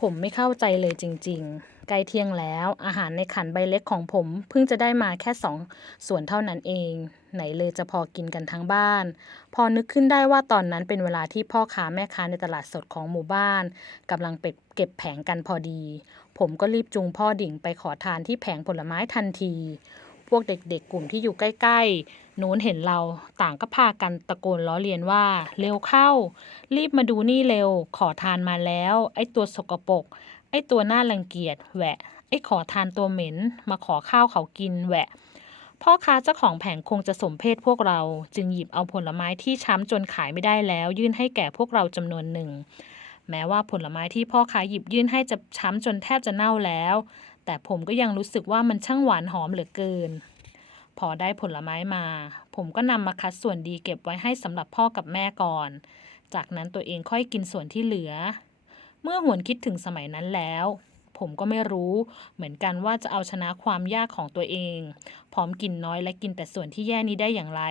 ผมไม่เข้าใจเลยจริง ๆ ใกล้เที่ยงแล้ว อาหารในขันใบเล็กของผมเพิ่งจะได้มาแค่สองส่วนเท่านั้นเอง ไหนเลยจะพอกินกันทั้งบ้าน พอนึกขึ้นได้ว่าตอนนั้นเป็นเวลาที่พ่อค้าแม่ค้าในตลาดสดของหมู่บ้านกำลังไปเก็บแผงกันพอดี ผมก็รีบจูงพ่อดิ่งไปขอทานที่แผงผลไม้ทันที พวกเด็กๆ กลุ่มที่อยู่ใกล้ๆนู้นเห็นเราต่างก็พากันตะโกนล้อเลียนว่า เร็วเข้า รีบมาดูนี่เร็ว ขอทานมาแล้ว ไอ้ตัวสกปรกไอ้ตัวหน่ารังเกียจแหวะ ไอ้ขอทานตัวเหม็น มาขอข้าวเขากินแหวะพ่อค้าเจ้าของแผงคงจะสมเพศพวกเรา จึงหยิบเอาผลไม้ที่ช้ำจนขายไม่ได้แล้ว ยื่นให้แก่พวกเราจำนวนหนึ่ง แม้ว่าผลไม้ที่พ่อค้าหยิบยื่นให้จะช้ำจนแทบจะเน่าแล้ว แต่ผมก็ยังรู้สึกว่ามันช่างหวานหอมเหลือเกิน พอได้ผลไม้มา ผมก็นำมาคัดส่วนดีเก็บไว้ให้สำหรับพ่อกับแม่ก่อน จากนั้นตัวเองค่อยกินส่วนที่เหลือ เมื่อหวนคิดถึงสมัยนั้นแล้ว ผมก็ไม่รู้ เหมือนกันว่าจะเอาชนะความยากของตัวเอง พร้อมกินน้อยและกินแต่ส่วนที่แย่นี้ได้อย่างไร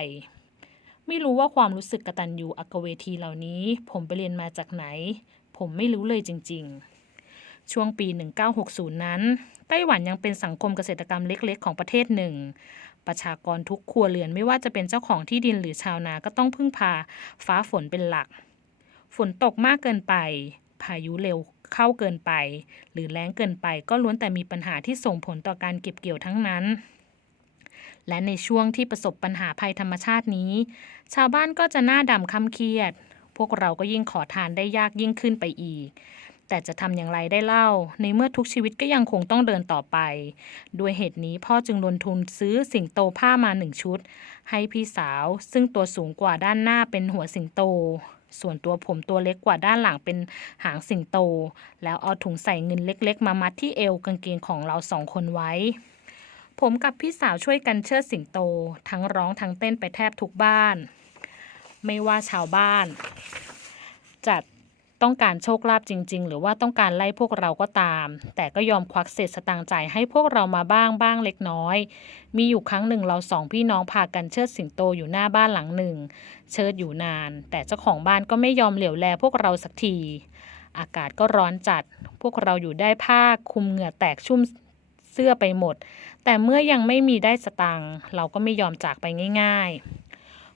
ไม่รู้ว่าความรู้สึกกระตัญญูอักเวทีเหล่านี้ ผมไปเรียนมาจากไหน ผมไม่รู้เลยจริง ๆ ช่วงปี 1960 นั้น ไต้หวันยังเป็นสังคมเกษตรกรรมเล็กๆ ของประเทศหนึ่ง ประชากรทุกครัวเรือนไม่ว่าจะเป็นเจ้าของที่ดินหรือชาวนาก็ต้องพึ่งพาฟ้าฝนเป็นหลัก ฝนตกมากเกินไป พายุเร็วเข้าเกินไป หรือแล้งเกินไปก็ล้วนแต่มีปัญหาที่ส่งผลต่อการเก็บเกี่ยวทั้งนั้น และในช่วงที่ประสบปัญหาภัยธรรมชาตินี้ ชาวบ้านก็จะหน้าดำคำเครียด พวกเราก็ยิ่งขอทานได้ยากยิ่งขึ้นไปอีก แต่จะทำอย่างไรได้เล่า ในเมื่อทุกชีวิตก็ยังคงต้องเดินต่อไป ด้วยเหตุนี้พ่อจึงลงทุนซื้อสิงโตผ้ามาหนึ่งชุด ให้พี่สาวซึ่งตัวสูงกว่าด้านหน้าเป็นหัวสิงโต ส่วนตัวผมตัวเล็กกว่าด้านหลังเป็นหางสิงโต แล้วเอาถุงใส่เงินเล็กๆ มามัดที่เอวกางเกงของเราสองคนไว้ ผมกับพี่สาวช่วยกันเชิดสิงโต ทั้งร้องทั้งเต้นไปแทบทุกบ้าน ไม่ว่าชาวบ้านจะ ต้องการโชคลาภจริง ๆ หรือว่าต้องการไล่พวกเราก็ตาม แต่ก็ยอมควักเศษสตางค์จ่ายให้พวกเรามาบ้างบ้างเล็กน้อย มีอยู่ครั้งหนึ่งเราสองพี่น้องพากันเชิดสิงโตอยู่หน้าบ้านหลังหนึ่ง เชิดอยู่นาน แต่เจ้าของบ้านก็ไม่ยอมเหลียวแลพวกเราสักที อากาศก็ร้อนจัด พวกเราอยู่ได้ผ้าคลุมเหงื่อแตกชุ่มเสื้อไปหมด แต่เมื่อยังไม่มีได้สตังค์เราก็ไม่ยอมจากไปง่าย ๆ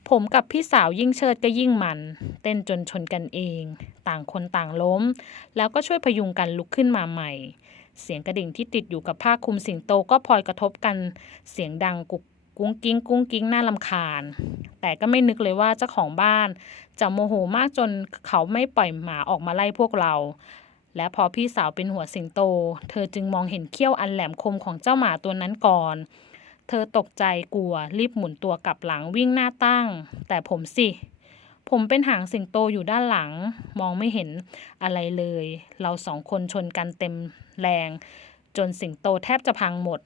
ผมกับพี่สาวยิ่งเชิดก็ยิ่งมัน เต้นจนชนกันเอง ต่างคนต่างล้ม แล้วก็ช่วยพยุงกันลุกขึ้นมาใหม่ เสียงกระดิ่งที่ติดอยู่กับผ้าคลุมสิงโตก็พลอยกระทบกัน เสียงดังกุกกุ้งกิ้งกุ้งกิ้งน่าลำคาญ แต่ก็ไม่นึกเลยว่าเจ้าของบ้าน จะโมโหมากจนเขาไม่ปล่อยหมาออกมาไล่พวกเรา และพอพี่สาวเป็นหัวสิงโต เธอจึงมองเห็นเขี้ยวอันแหลมคมของเจ้าหมาตัวนั้นก่อน เธอตกใจกลัวรีบหมุนตัวกลับหลังวิ่งหน้าตั้ง แต่ผมสิ ผมเป็นหางสิงโตอยู่ด้านหลัง มองไม่เห็นอะไรเลย เราสองคนชนกันเต็มแรง จนสิงโตแทบจะพังหมด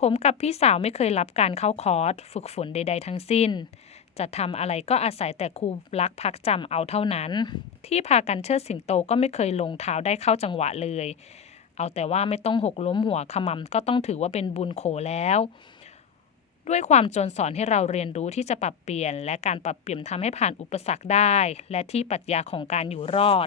ผมกับพี่สาวไม่เคยรับการเข้าคอร์สฝึกฝนใด ๆ ทั้งสิ้น จะทำอะไรก็อาศัยแต่ครูรักพักจำเอาเท่านั้น ที่พากันเชิดสิงโตก็ไม่เคยลงเท้าได้เข้าจังหวะเลย เอาแต่ว่าไม่ต้องหกล้มหัวขมำก็ต้องถือว่าเป็นบุญโขแล้ว ด้วยความจนสอนให้เราเรียนรู้ที่จะปรับเปลี่ยน และการปรับเปลี่ยนทำให้ผ่านอุปสรรคได้ และที่ปรัชญาของการอยู่รอด